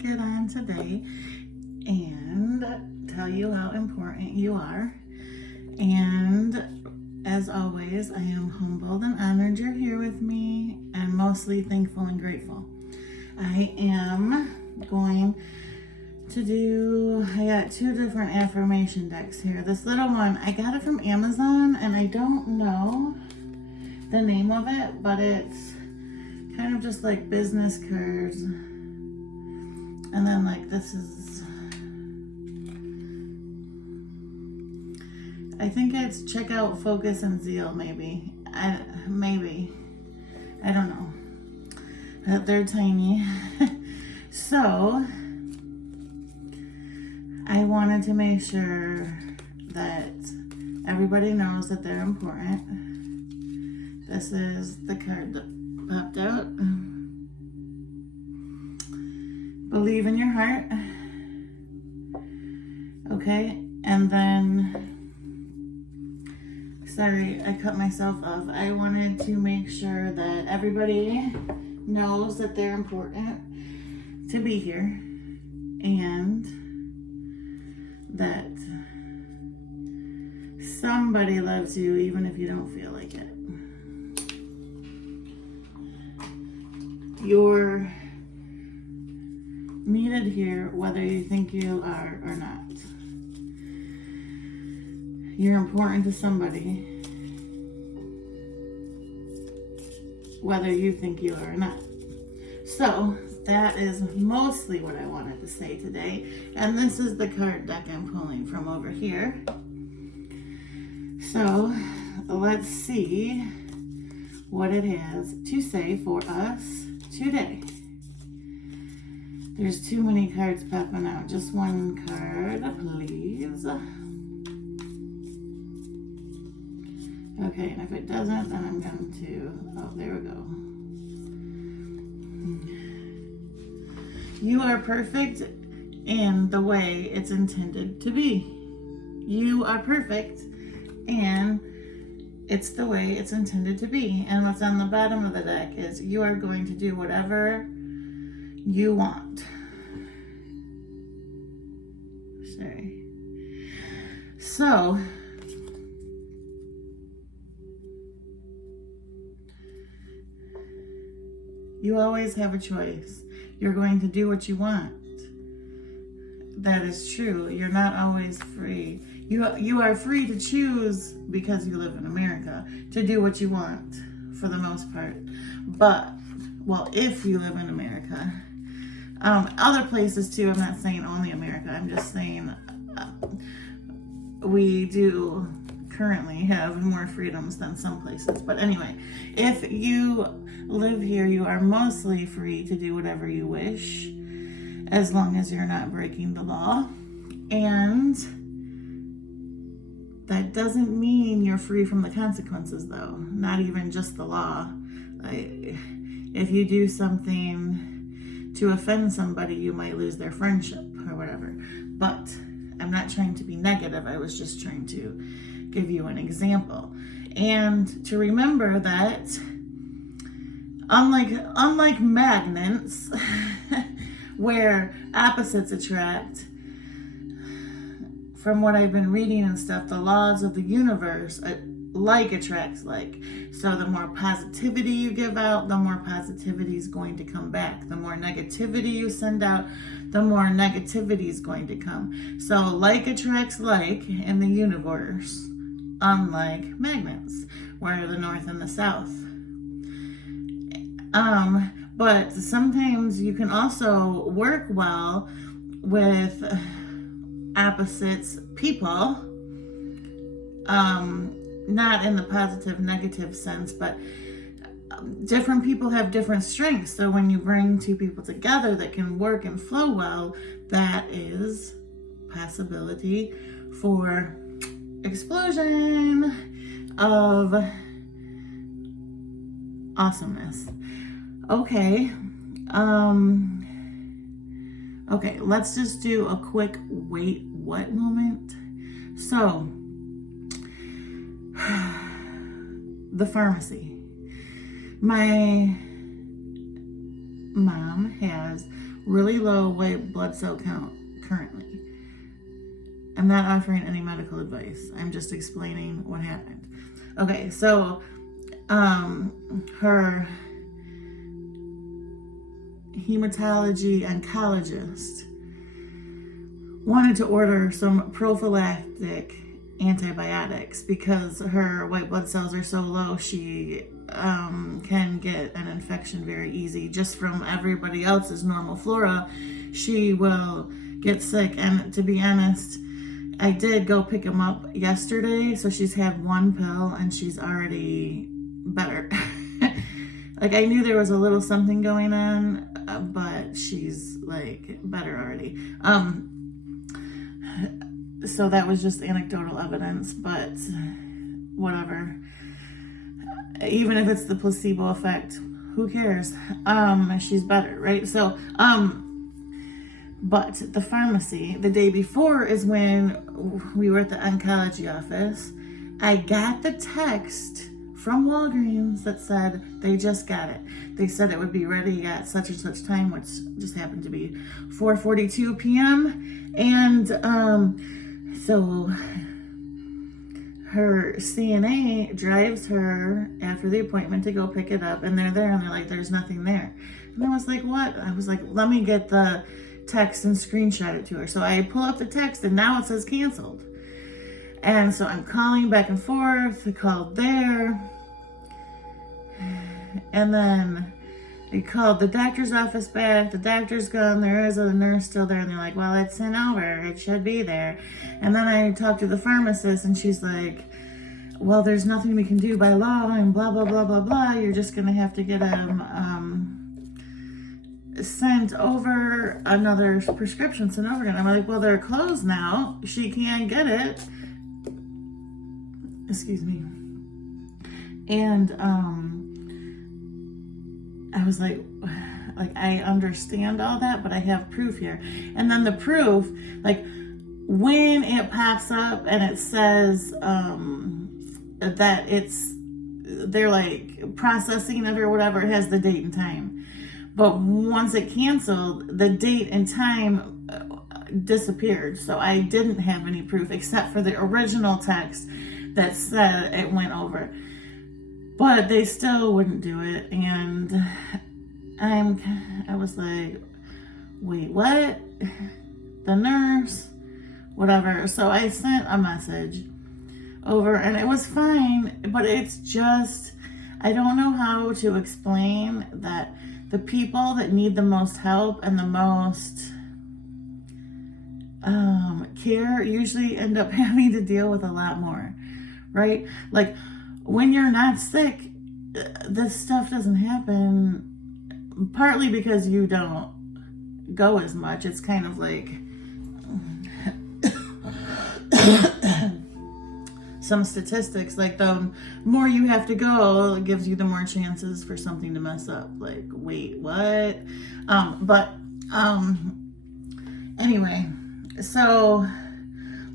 get on today and tell you how important you are. And as always, I am humbled and honored you're here with me, and mostly thankful and grateful. I am going to do, I got two different affirmation decks here. This little one, I got it from Amazon, and I don't know the name of it, but it's kind of just like business cards. And then like this is, I think it's check out, focus, and zeal, maybe. I don't know. They're tiny. So I wanted to make sure that everybody knows that they're important. This is the card that popped out. Believe in your heart. Okay, and then, sorry, I cut myself off. I wanted to make sure that everybody knows that they're important to be here, and that somebody loves you even if you don't feel like it. You're needed here whether you think you are or not. You're important to somebody whether you think you are or not. So that is mostly what I wanted to say today. And this is the card deck I'm pulling from over here. So let's see what it has to say for us today. There's too many cards popping out. Just one card, please. Okay, and if it doesn't, then I'm going to, oh, there we go. You are perfect in the way it's intended to be. You are perfect, and it's the way it's intended to be. And what's on the bottom of the deck is you are going to do whatever you want. Sorry. So, you always have a choice. You're going to do what you want. That is true. You're not always free. You are free to choose, because you live in America, to do what you want for the most part. But, well, if you live in America, other places too, I'm not saying only America, I'm just saying we do currently have more freedoms than some places. But anyway, if you live here, you are mostly free to do whatever you wish, as long as you're not breaking the law. And that doesn't mean you're free from the consequences, though. Not even just the law. If you do something to offend somebody, you might lose their friendship or whatever. But I'm not trying to be negative. I was just trying to give you an example. And to remember that unlike magnets, where opposites attract, from what I've been reading and stuff, the laws of the universe, like attracts like. So the more positivity you give out, the more positivity is going to come back. The more negativity you send out, the more negativity is going to come. So like attracts like in the universe, unlike magnets, where the north and the south. But sometimes you can also work well with opposites people, not in the positive negative sense, but different people have different strengths. So when you bring two people together that can work and flow well, that is possibility for explosion of awesomeness. Okay. Okay, let's just do a quick wait what moment. So, the pharmacy. My mom has really low white blood cell count currently. I'm not offering any medical advice. I'm just explaining what happened. Okay, so her hematology oncologist wanted to order some prophylactic antibiotics because her white blood cells are so low, she can get an infection very easy just from everybody else's normal flora. She will get sick, and to be honest, I did go pick him up yesterday, so she's had one pill and she's already better. Like, I knew there was a little something going on, but she's like better already. So that was just anecdotal evidence, but whatever. Even if it's the placebo effect, who cares? She's better, right? So, but the pharmacy, the day before is when we were at the oncology office. I got the text from Walgreens that said they just got it. They said it would be ready at such and such time, which just happened to be 4:42 p.m. And so her CNA drives her after the appointment to go pick it up, and they're there and they're like, there's nothing there. And I was like, what? I was like, let me get the text and screenshot it to her. So I pull up the text and now it says canceled. And so I'm calling back and forth. I called there. And then I called the doctor's office back. The doctor's gone. There is a nurse still there. And they're like, well, it's sent over. It should be there. And then I talked to the pharmacist and she's like, well, there's nothing we can do by law and blah, blah, blah, blah, blah. You're just going to have to get sent over another prescription sent over again. I'm like, well, they're closed now. She can't get it. Excuse me. And I was like I understand all that, but I have proof here. And then the proof, like when it pops up and it says that they're like processing it or whatever, it has the date and time. But once it canceled, the date and time disappeared. So I didn't have any proof except for the original text that said it went over. But they still wouldn't do it. And I was like, wait, what? The nurse? Whatever. So I sent a message over and it was fine. But it's just, I don't know how to explain that the people that need the most help and the most care usually end up having to deal with a lot more, right? Like when you're not sick, this stuff doesn't happen, partly because you don't go as much. It's kind of like some statistics, like the more you have to go, it gives you the more chances for something to mess up. Like, wait, what? Anyway, so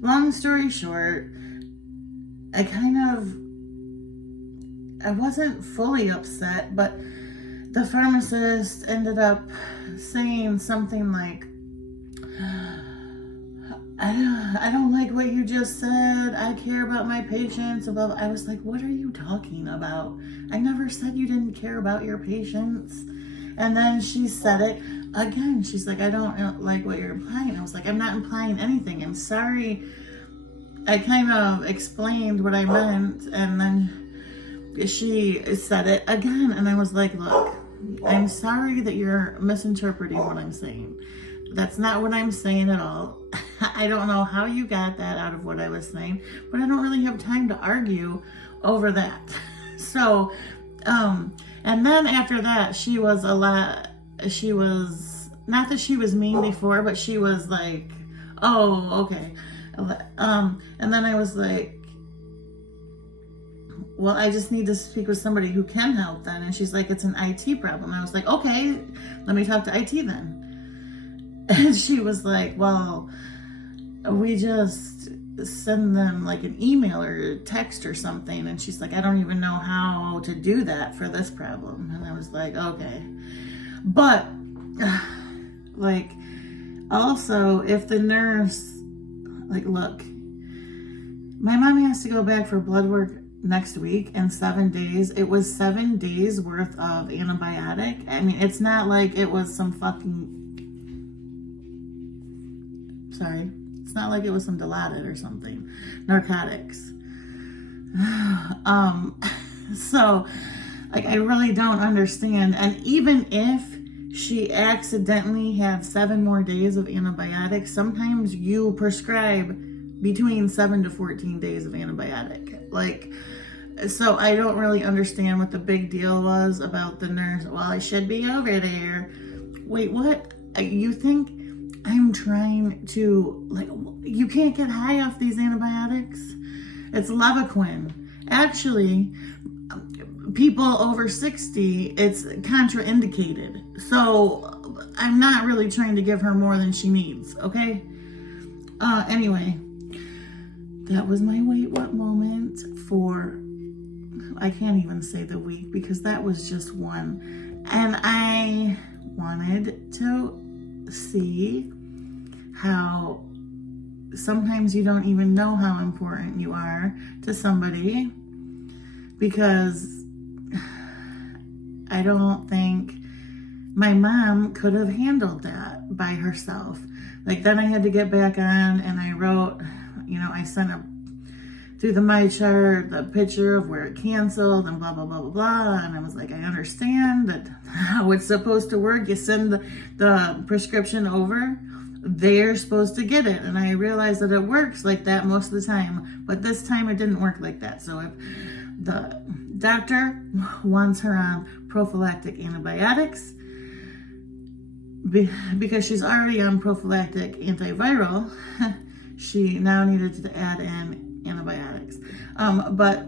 long story short, I wasn't fully upset, but the pharmacist ended up saying something like, I don't like what you just said. I care about my patients. I was like, what are you talking about? I never said you didn't care about your patients. And then she said it again. She's like, I don't like what you're implying. I was like, I'm not implying anything. I'm sorry. I kind of explained what I meant. And then she said it again. And I was like, look, I'm sorry that you're misinterpreting what I'm saying. That's not what I'm saying at all. I don't know how you got that out of what I was saying, but I don't really have time to argue over that. So, and then after that, she was not that she was mean before, but she was like, oh, okay. And then I was like, well, I just need to speak with somebody who can help then. And she's like, it's an IT problem. I was like, okay, let me talk to IT then. And she was like, well, we just send them like an email or text or something. And she's like, I don't even know how to do that for this problem. And I was like, okay. But Like, also, if the nurse, like, look, my mom has to go back for blood work next week in 7 days. It was 7 days worth of antibiotic. I mean, it's not like it was some it's not like it was some Dilaudid or something, narcotics. So, like, I really don't understand. And even if she accidentally had 7 more days of antibiotics, sometimes you prescribe between 7 to 14 days of antibiotic. Like, so I don't really understand what the big deal was about the nurse. Well, I should be over there. Wait, what? You think I'm trying to, like, you can't get high off these antibiotics? It's Levaquin. Actually, people over 60, it's contraindicated. So I'm not really trying to give her more than she needs, okay? Anyway, that was my wait what moment for, I can't even say the week because that was just one. And I wanted to see how sometimes you don't even know how important you are to somebody, because I don't think my mom could have handled that by herself. Like, then I had to get back on and I wrote, I sent through the MyChart the picture of where it canceled and blah, blah, blah, blah, blah. And I was like, I understand that how it's supposed to work. You send the prescription over, they're supposed to get it. And I realized that it works like that most of the time. But this time it didn't work like that. So if the doctor wants her on prophylactic antibiotics, because she's already on prophylactic antiviral, she now needed to add in antibiotics. But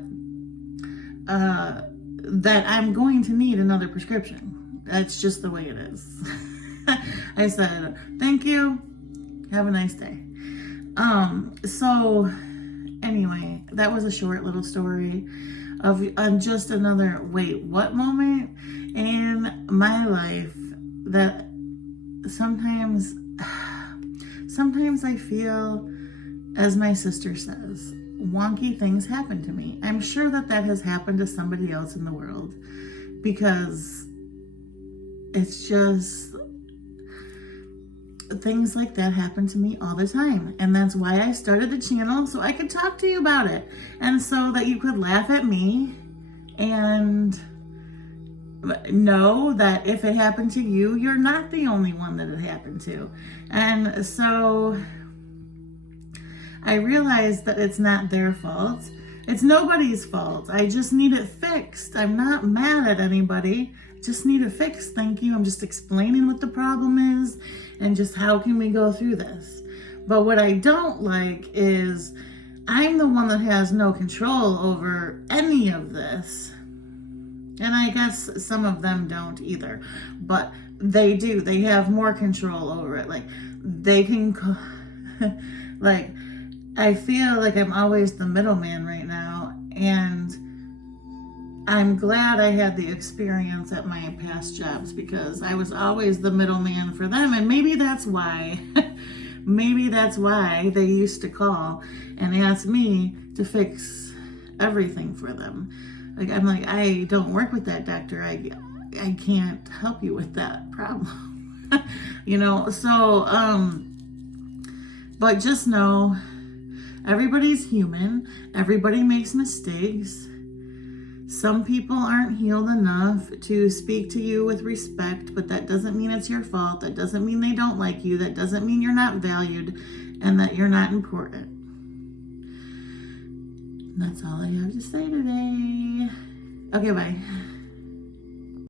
that I'm going to need another prescription. That's just the way it is. I said, thank you. Have a nice day. So anyway, that was a short little story of just another wait what moment in my life that sometimes I feel, as my sister says, wonky things happen to me. I'm sure that has happened to somebody else in the world, because it's just things like that happen to me all the time. And that's why I started the channel, so I could talk to you about it, and so that you could laugh at me and know that if it happened to you, you're not the only one that it happened to. And so I realized that it's not their fault. It's nobody's fault. I just need it fixed. I'm not mad at anybody. Just need it fixed. Thank you. I'm just explaining what the problem is and just how can we go through this. But what I don't like is I'm the one that has no control over any of this. And I guess some of them don't either, but they do. They have more control over it. Like, they can, like, I feel like I'm always the middleman right now, and I'm glad I had the experience at my past jobs, because I was always the middleman for them, and maybe that's why, they used to call and ask me to fix everything for them. Like, I'm like, I don't work with that doctor. I can't help you with that problem. So, but just know, everybody's human. Everybody makes mistakes. Some people aren't healed enough to speak to you with respect, but that doesn't mean it's your fault. That doesn't mean they don't like you. That doesn't mean you're not valued and that you're not important. That's all I have to say today. Okay, bye.